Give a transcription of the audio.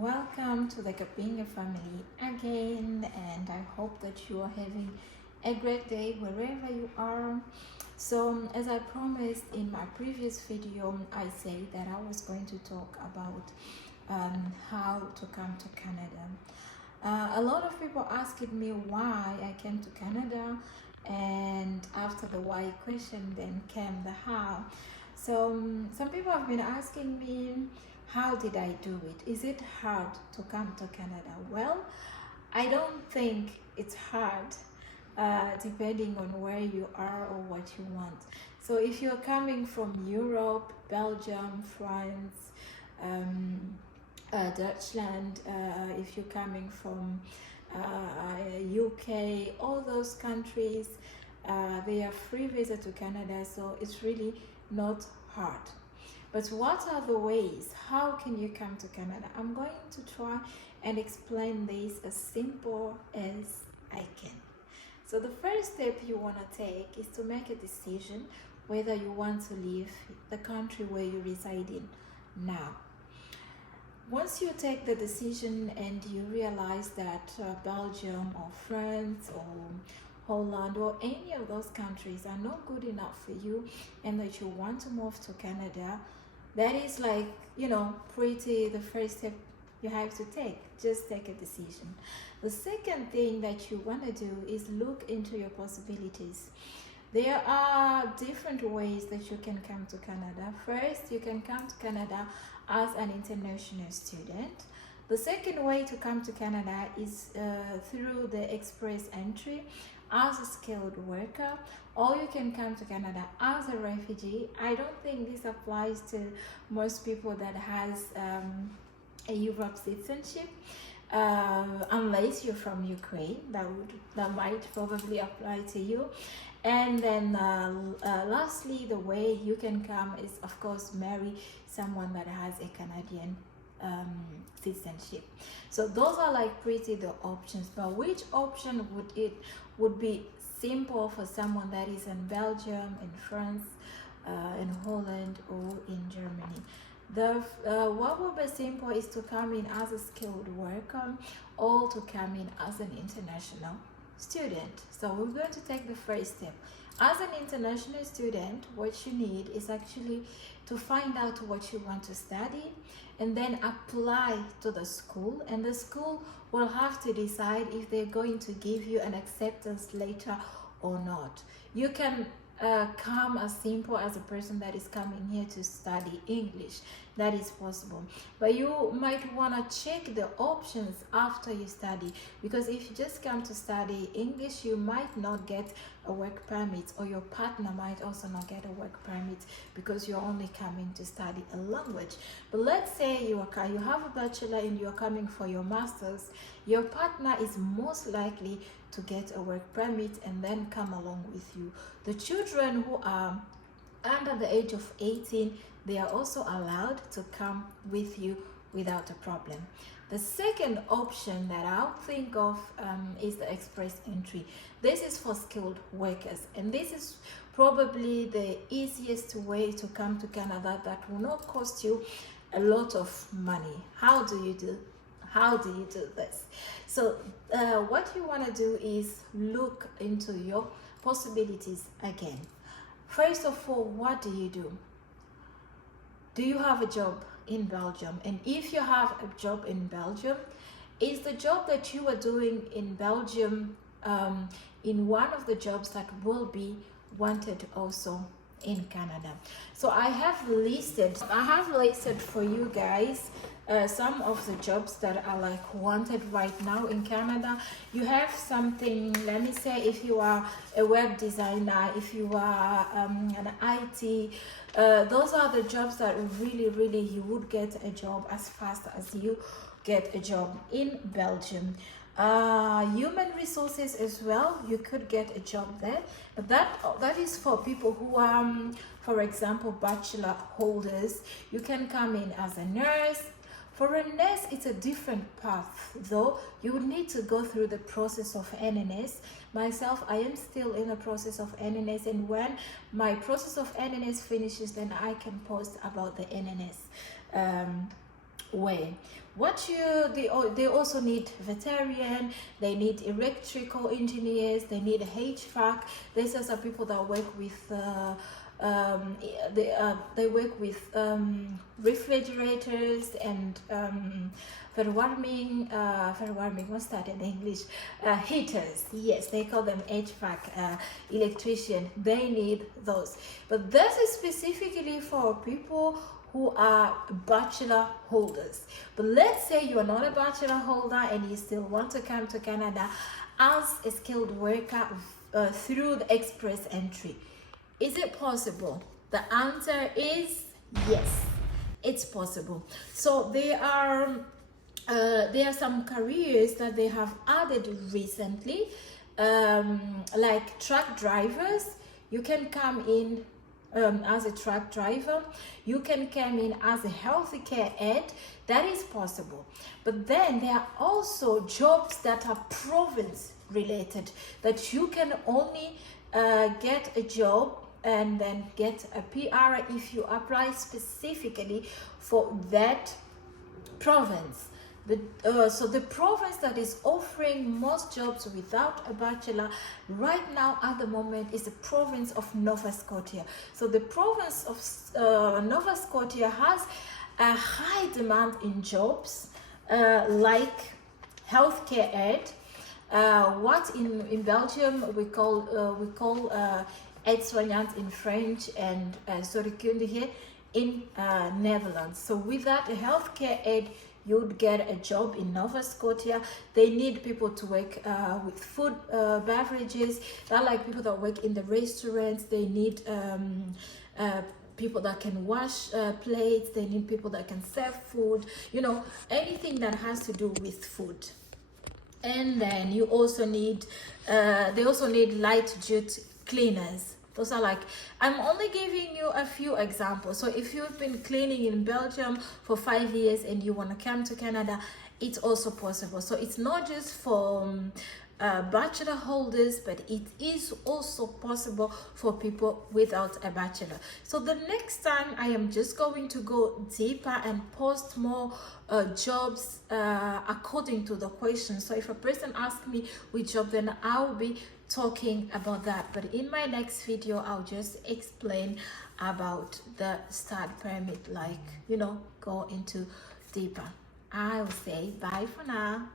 Welcome to the Kapinga family again, and I hope that you are having a great day wherever you are. So, as I promised in my previous video, I said that I was going to talk about how to come to Canada. A lot of people asked me why I came to Canada, and after the why question, then came the how. So, some people have been asking me, how did I do it? Is it hard to come to Canada? Well, I don't think it's hard, depending on where you are or what you want. So if you're coming from Europe, Belgium, France, Dutchland, if you're coming from UK, all those countries, they are free visa to Canada, so it's really not hard. But what are the ways? How can you come to Canada? I'm going to try and explain this as simple as I can. So the first step you want to take is to make a decision whether you want to leave the country where you reside in now. Once you take the decision and you realize that Belgium or France or Holland or any of those countries are not good enough for you and that you want to move to Canada, that is like, pretty the first step you have to take. Just take a decision. The second thing that you want to do is look into your possibilities. There are different ways that you can come to Canada. First, you can come to Canada as an international student. The second way to come to Canada is through the express entry as a skilled worker, or you can come to Canada as a refugee. I don't think this applies to most people that has a Europe citizenship, unless you're from Ukraine. That might probably apply to you. And then lastly, the way you can come is, of course, marry someone that has a Canadian citizenship. So those are like pretty the options, but which option would be simple for someone that is in Belgium, in France, in Holland, or in Germany? What would be simple is to come in as a skilled worker or to come in as an international student. So we're going to take the first step. As an international student, what you need is actually to find out what you want to study and then apply to the school, and the school will have to decide if they're going to give you an acceptance letter or not. You can come as simple as a person that is coming here to study English. That is possible, but you might want to check the options after you study, because if you just come to study English, you might not get a work permit, or your partner might also not get a work permit because you're only coming to study a language. But let's say you have a bachelor and you're coming for your master's, your partner is most likely to get a work permit and then come along with you. The children who are under the age of 18, they are also allowed to come with you without a problem. The second option that I'll think of is the express entry. This is for skilled workers, and this is probably the easiest way to come to Canada that will not cost you a lot of money. How do you do this? So what you want to do is look into your possibilities again. First of all, what do? Do you have a job in Belgium? And if you have a job in Belgium, is the job that you are doing in Belgium in one of the jobs that will be wanted also in Canada? So I have listed for you guys some of the jobs that are like wanted right now in Canada. You have something, let me say, if you are a web designer, if you are an IT, those are the jobs that really you would get a job as fast as you get a job in Belgium. Human resources as well, you could get a job there, but that is for people who are, for example, bachelor holders. You can come in as a nurse. For a nurse, it's a different path, though. You would need to go through the process of NNS. Myself, I am still in the process of NNS, and when my process of NNS finishes, then I can post about the NNS way. They also need veteran, they need electrical engineers, they need HVAC. These are some people that work with they work with refrigerators and verwarming, what's that in English? Heaters. Yes, they call them HVAC electrician. They need those. But this is specifically for people who are bachelor holders. But let's say you are not a bachelor holder and you still want to come to Canada as a skilled worker through the express entry. Is it possible? The answer is yes, it's possible. So there are some careers that they have added recently, like truck drivers. You can come in as a truck driver. You can come in as a healthcare aide. That is possible. But then there are also jobs that are province related, that you can only get a job and then get a PR if you apply specifically for that province. So the province that is offering most jobs without a bachelor right now at the moment is the province of Nova Scotia. So the province of Nova Scotia has a high demand in jobs like healthcare aid, what in Belgium we call aide-soignante in French, and zorgkundige in Netherlands. So with that, a healthcare aid, you'd get a job in Nova Scotia. They need people to work with food, beverages. They're like people that work in the restaurants. They need people that can wash plates. They need people that can serve food. You know, anything that has to do with food. And then you also need, they also need light duty cleaners. Those are like, I'm only giving you a few examples. So if you've been cleaning in Belgium for 5 years and you want to come to Canada, it's also possible. So it's not just for bachelor holders, but it is also possible for people without a bachelor. So the next time I am just going to go deeper and post more jobs according to the question. So if a person asks me which job, then I'll be talking about that. But in my next video, I'll just explain about the start permit, like, you know, go into deeper. I will say bye for now.